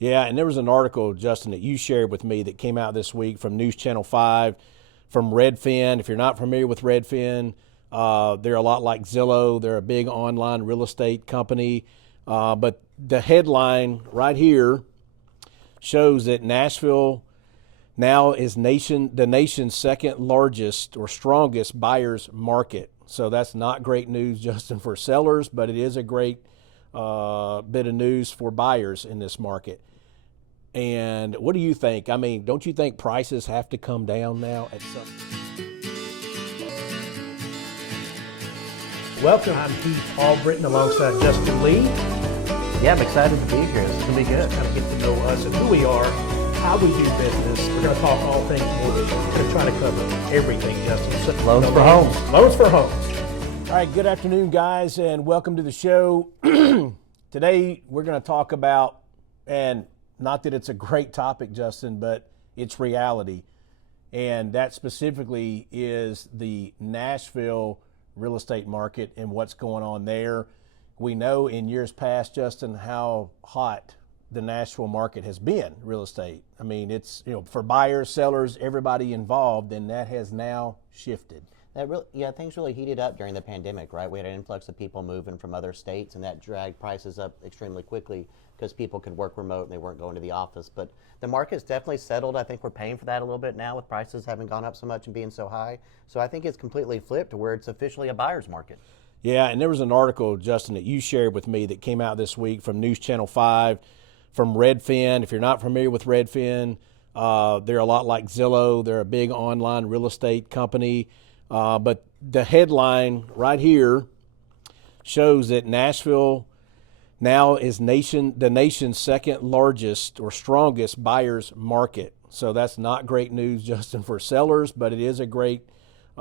Yeah, and there was an article, Justin, that you shared with me that came out this week from News Channel 5 from Redfin. If you're not familiar with Redfin, they're a lot like Zillow. They're a big online real estate company. But the headline right here shows that Nashville now is the nation's second largest or strongest buyer's market. So that's not great news, Justin, for sellers, but it is a great bit of news for buyers in this market. And what do you think? I mean, don't you think prices have to come down now at some? Welcome. I'm Heath Albritton alongside Justin Lee. Yeah, I'm excited to be here. This is going to be good. Kind of get to know us and who we are, how we do business. We're going to talk all things mortgage. We're going to try to cover everything, Justin. So, Loans for homes. Loans for homes. All right, good afternoon, guys, and welcome to the show. Today, we're going to talk about, and not that it's a great topic, Justin, but it's reality. And that specifically is the Nashville real estate market and what's going on there. We know in years past, Justin, how hot the Nashville market has been, real estate. I mean, it's, for buyers, sellers, everybody involved, and that has now shifted. Things really heated up during the pandemic, right? We had an influx of people moving from other states, and that dragged prices up extremely quickly because people could work remote and they weren't going to the office. But the market's definitely settled. I think we're paying for that a little bit now with prices having gone up so much and being so high. So I think it's completely flipped to where it's officially a buyer's market. Yeah, and there was an article, Justin, that you shared with me that came out this week from News Channel 5 from Redfin. If you're not familiar with Redfin, they're a lot like Zillow. They're a big online real estate company. But the headline right here shows that Nashville now is the nation's second largest or strongest buyer's market. So that's not great news, Justin, for sellers, but it is a great bit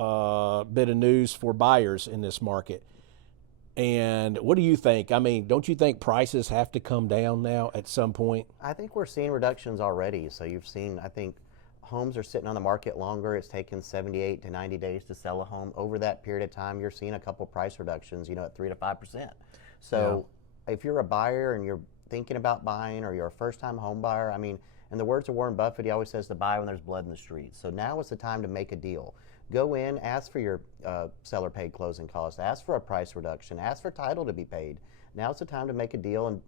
of news for buyers in this market. And what do you think? I mean, don't you think prices have to come down now at some point? I think we're seeing reductions already. So you've seen, I think, homes are sitting on the market longer. It's taken 78 to 90 days to sell a home. Over that period of time, you're seeing a couple price reductions, at 3 to 5%. So if you're a buyer and you're thinking about buying, or you're a first-time home buyer, I mean, in the words of Warren Buffett, he always says to buy when there's blood in the streets. So now is the time to make a deal. Go in, ask for your seller-paid closing costs, ask for a price reduction, ask for title to be paid. Now's the time to make a deal and,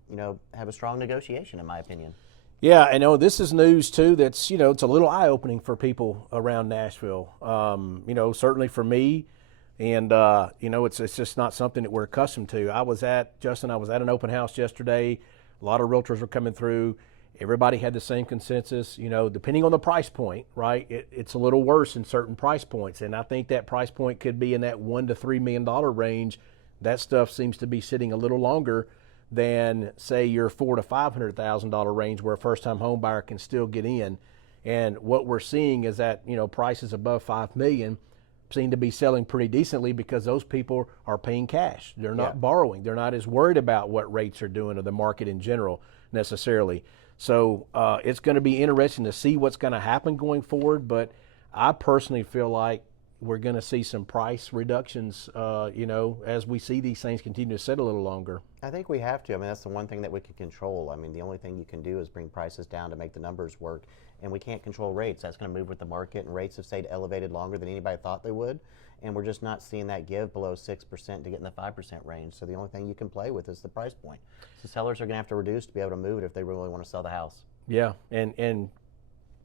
have a strong negotiation, in my opinion. Yeah, I know this is news too. That's it's a little eye-opening for people around Nashville. Certainly for me, and it's just not something that we're accustomed to. I was at an open house yesterday. A lot of realtors were coming through. Everybody had the same consensus. Depending on the price point, right? It's a little worse in certain price points, and I think that price point could be in that $1 to $3 million range. That stuff seems to be sitting a little longer than, say, your $400,000 to $500,000 range, where a first-time home buyer can still get in. And what we're seeing is that prices above $5 million seem to be selling pretty decently because those people are paying cash. They're not borrowing. They're not as worried about what rates are doing or the market in general necessarily. So it's going to be interesting to see what's going to happen going forward. But I personally feel like we're going to see some price reductions, as we see these things continue to sit a little longer. I think we have to. I mean, that's the one thing that we can control. I mean, the only thing you can do is bring prices down to make the numbers work. And we can't control rates. That's going to move with the market, and rates have stayed elevated longer than anybody thought they would. And we're just not seeing that give below 6% to get in the 5% range. So the only thing you can play with is the price point. So sellers are going to have to reduce to be able to move it if they really want to sell the house. Yeah, and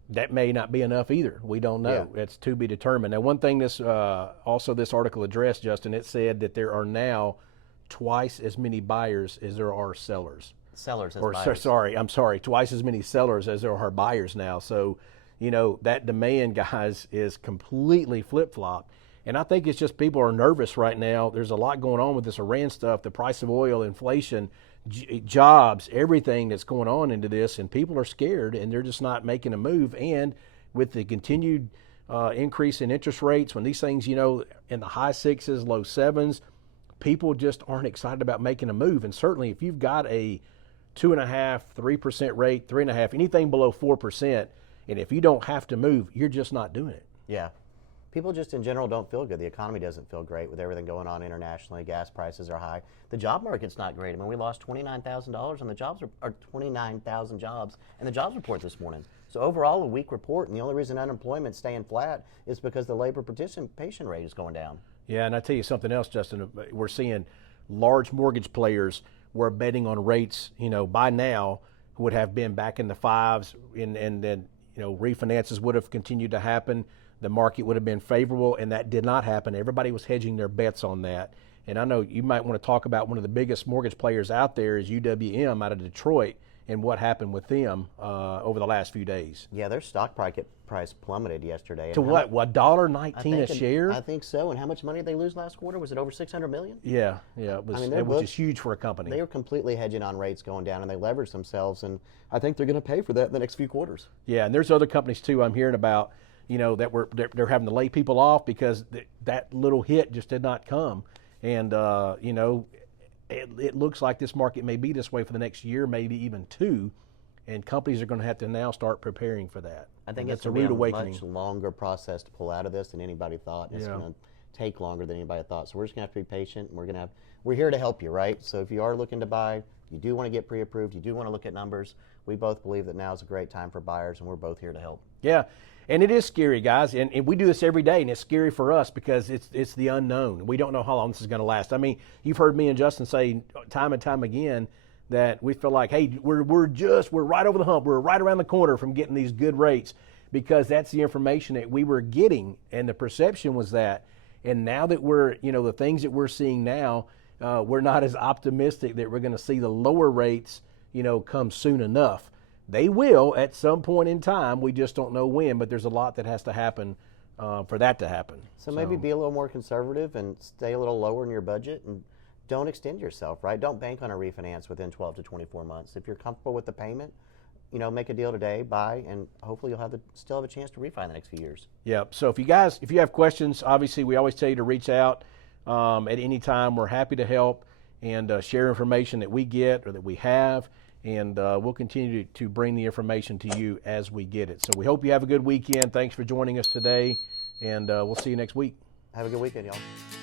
that may not be enough either. We don't know. Yeah. It's to be determined. Now, one thing this article addressed, Justin, it said that there are now twice as many buyers as there are sellers. Twice as many sellers as there are buyers now. So, that demand, guys, is completely flip-flopped. And I think it's just people are nervous right now. There's a lot going on with this Iran stuff, the price of oil, inflation, jobs, everything that's going on into this, and people are scared and they're just not making a move. And with the continued increase in interest rates, when these things, in the high 6s, low 7s, people just aren't excited about making a move. And certainly if you've got a 2.5%, 3% rate, 3.5%, anything below 4%, and if you don't have to move, you're just not doing it. Yeah. people just in general don't feel good. The economy doesn't feel great with everything going on internationally. Gas prices are high. The job market's not great. I mean, we lost $29,000 on the jobs, or 29,000 jobs in the jobs report this morning. So overall, a weak report, and the only reason unemployment's staying flat is because the labor participation rate is going down. Yeah, and I tell you something else, Justin. We're seeing large mortgage players were betting on rates, by now would have been back in the fives, and then, refinances would have continued to happen. The market would have been favorable, and that did not happen. Everybody was hedging their bets on that. And I know you might want to talk about one of the biggest mortgage players out there is UWM out of Detroit, and what happened with them over the last few days. Yeah, their stock price plummeted yesterday. To what? $1.19 a share? I think so. And how much money did they lose last quarter? Was it over $600 million? Yeah, it was. Which is huge for a company. They were completely hedging on rates going down, and they leveraged themselves. And I think they're going to pay for that in the next few quarters. Yeah, and there's other companies too I'm hearing about, that they're having to lay people off because that little hit just did not come. And it looks like this market may be this way for the next year, maybe even two, and companies are going to have to now start preparing for that. I think it's a rude awakening. Much longer process to pull out of this than anybody thought. It's going to take longer than anybody thought. So we're just going to have to be patient. And we're here to help you, right? So if you are looking to buy, you do want to get pre-approved, you do want to look at numbers, we both believe that now is a great time for buyers, and we're both here to help. Yeah. And it is scary, guys, and we do this every day, and it's scary for us because it's the unknown. We don't know how long this is going to last. I mean, you've heard me and Justin say time and time again that we feel like, hey, we're right over the hump. We're right around the corner from getting these good rates because that's the information that we were getting, and the perception was that. And now that we're, the things that we're seeing now, we're not as optimistic that we're going to see the lower rates, come soon enough. They will at some point in time. We just don't know when, but there's a lot that has to happen for that to happen. So maybe be a little more conservative and stay a little lower in your budget, and don't extend yourself, right? Don't bank on a refinance within 12 to 24 months. If you're comfortable with the payment, make a deal today, buy, and hopefully you'll still have a chance to refi in the next few years. Yeah, so if you have questions, obviously we always tell you to reach out at any time. We're happy to help and share information that we get or that we have. And we'll continue to bring the information to you as we get it. So we hope you have a good weekend. Thanks for joining us today, and we'll see you next week. Have a good weekend, y'all.